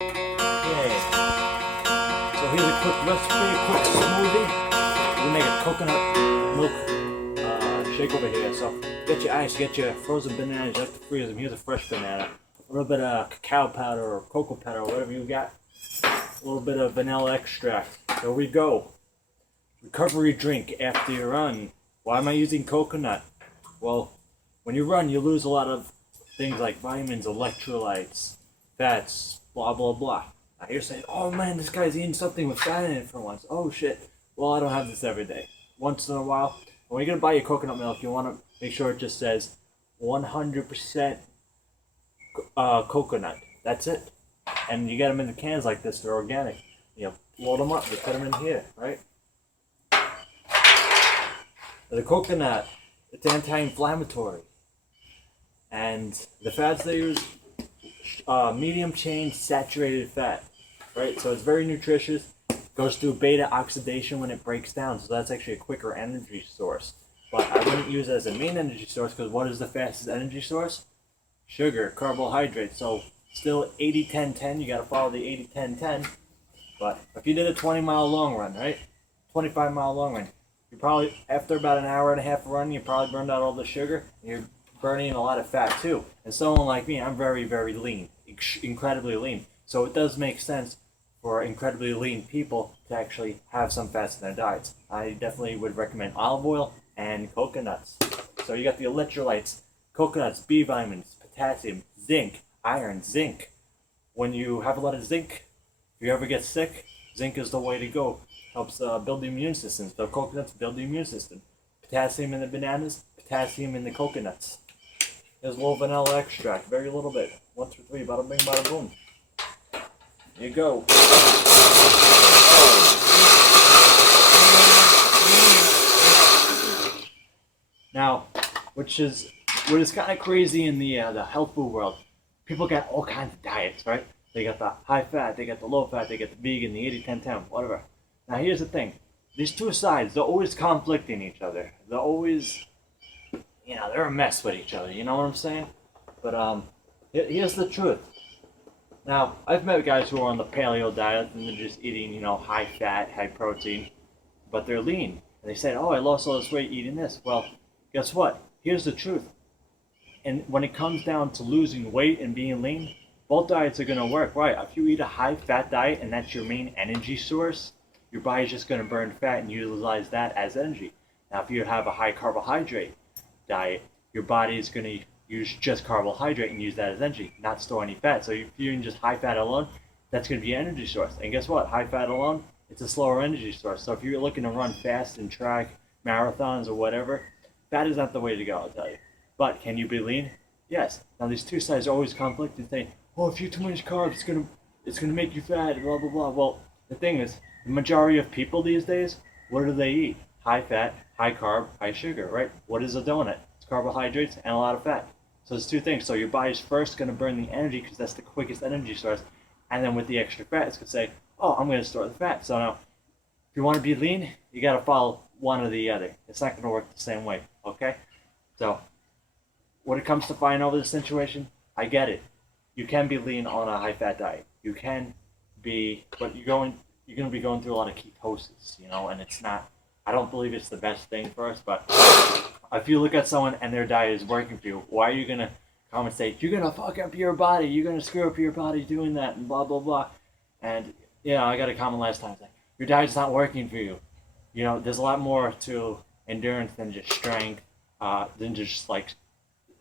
Okay, so here's a quick recipe, a quick smoothie. We make a coconut milk shake over here. So get your ice, get your frozen bananas, you have to freeze them. Here's a fresh banana. A little bit of cacao powder or cocoa powder, whatever you got. A little bit of vanilla extract. There we go. Recovery drink after you run. Why am I using coconut? Well, when you run, you lose a lot of things like vitamins, electrolytes, fats, blah blah blah. Now you're saying, oh man, this guy's eating something with fat in it for once. Oh shit. Well, I don't have this every day. Once in a while, when you're gonna buy your coconut milk, you want to make sure it just says 100% coconut. That's it. And you get them in the cans like this. They're organic. You load them up. You put them in here, right? The coconut, it's anti-inflammatory. And the fats they use, medium chain saturated fat, right? So it's very nutritious. Goes through beta oxidation when it breaks down, so that's actually a quicker energy source. But I wouldn't use it as a main energy source because what is the fastest energy source? Sugar, carbohydrates. So still 80-10-10. You got to follow the 80-10-10. But if you did a 20-mile long run, right? 25-mile long run, you probably, after about an hour and a half of running, you probably burned out all the sugar, and you're burning a lot of fat too. And someone like me, I'm very, very lean, incredibly lean. So it does make sense for incredibly lean people to actually have some fats in their diets. I definitely would recommend olive oil and coconuts. So you got the electrolytes, coconuts, B vitamins, potassium, zinc, iron, zinc. When you have a lot of zinc, if you ever get sick, zinc is the way to go. Helps build the immune system. So coconuts build the immune system. Potassium in the bananas, potassium in the coconuts. There's a little vanilla extract, very little bit. 1, 2, 3, bada bing, bada boom. Here you go. Now, what is kind of crazy in the health food world, people got all kinds of diets, right? They got the high fat, they got the low fat, they got the vegan, the 80-10-10, whatever. Now here's the thing. These two sides, they're always conflicting each other. They're always, they're a mess with each other. You know what I'm saying? But here's the truth. Now, I've met guys who are on the paleo diet and they're just eating, high fat, high protein, but they're lean. And they say, oh, I lost all this weight eating this. Well, guess what? Here's the truth. And when it comes down to losing weight and being lean, both diets are going to work. Right? If you eat a high fat diet and that's your main energy source, your body's just going to burn fat and utilize that as energy. Now, if you have a high carbohydrate diet, your body is going to use just carbohydrate and use that as energy, not store any fat. So if you're eating just high fat alone, that's going to be your energy source. And guess what? High fat alone, it's a slower energy source. So if you're looking to run fast and track marathons or whatever, fat is not the way to go, I'll tell you. But can you be lean? Yes. Now these two sides always conflict and say, oh, if you eat too much carbs, it's gonna make you fat, blah blah blah. Well, the thing is, the majority of people these days, what do they eat? High fat, high carb, high sugar, right? What is a donut? It's carbohydrates and a lot of fat. So there's two things. So your body's first going to burn the energy because that's the quickest energy source. And then with the extra fat, it's going to say, oh, I'm going to store the fat. So now, if you want to be lean, you got to follow one or the other. It's not going to work the same way, okay? So when it comes to fighting over the situation, I get it. You can be lean on a high-fat diet. You can be, but you're going to be going through a lot of ketosis, and it's not, I don't believe it's the best thing for us, but if you look at someone and their diet is working for you, why are you going to come and say, you're going to fuck up your body, you're going to screw up your body doing that, and blah, blah, blah. And, I got a comment last time, like, your diet's not working for you. There's a lot more to endurance than just strength, than just, like,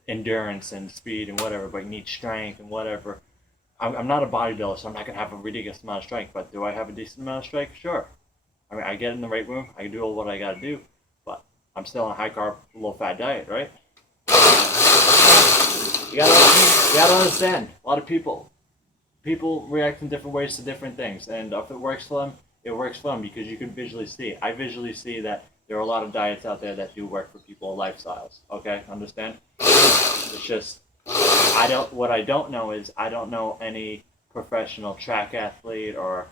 endurance and speed and whatever, but you need strength and whatever. I'm not a bodybuilder, so I'm not going to have a ridiculous amount of strength, but do I have a decent amount of strength? Sure. I mean, I get in the weight room, I can do all what I got to do, but I'm still on a high carb, low fat diet, right? You gotta understand, a lot of people react in different ways to different things, and if it works for them, it works for them because you can visually see. I visually see that there are a lot of diets out there that do work for people lifestyles. Okay, understand? It's just what I don't know is I don't know any professional track athlete or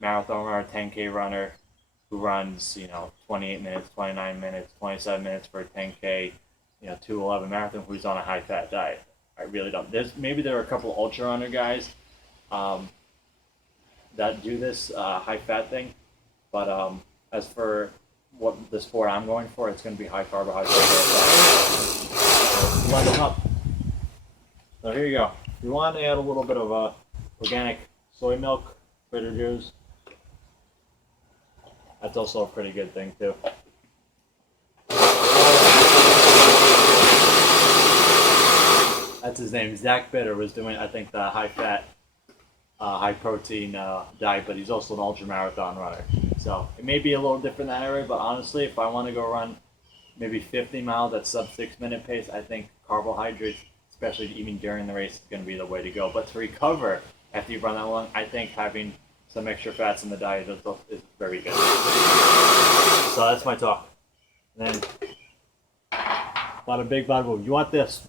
marathon runner, 10K runner who runs, 28 minutes, 29 minutes, 27 minutes for a 10K, 211 marathon who's on a high fat diet. I really don't. There are a couple ultra runner guys, that do this high fat thing. But as for what the sport I'm going for, it's going to be high carbohydrate. So blend them up. So here you go. If you want to add a little bit of organic soy milk, Trader Joe's, that's also a pretty good thing too. That's his name. Zach Bitter was doing, I think, the high fat, high protein diet, but he's also an ultra marathon runner. So it may be a little different in that area, but honestly, if I want to go run maybe 50 miles at sub 6-minute pace, I think carbohydrates, especially even during the race, is going to be the way to go. But to recover after you run that long, I think having some extra fats in the diet is very good. So that's my talk. And then, bada big, bada boom. You want this.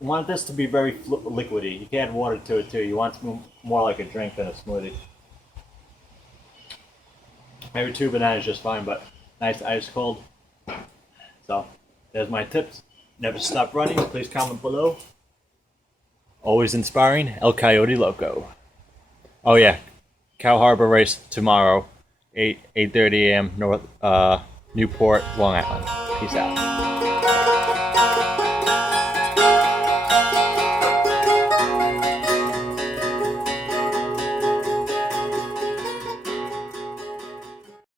You want this to be very liquidy. You can add water to it too. You want it to be more like a drink than a smoothie. Maybe 2 bananas just fine, but nice ice cold. So, there's my tips. Never stop running. Please comment below. Always inspiring. El Coyote Loco. Oh yeah, Cow Harbor race tomorrow, 8:30 a.m. North Newport, Long Island. Peace out.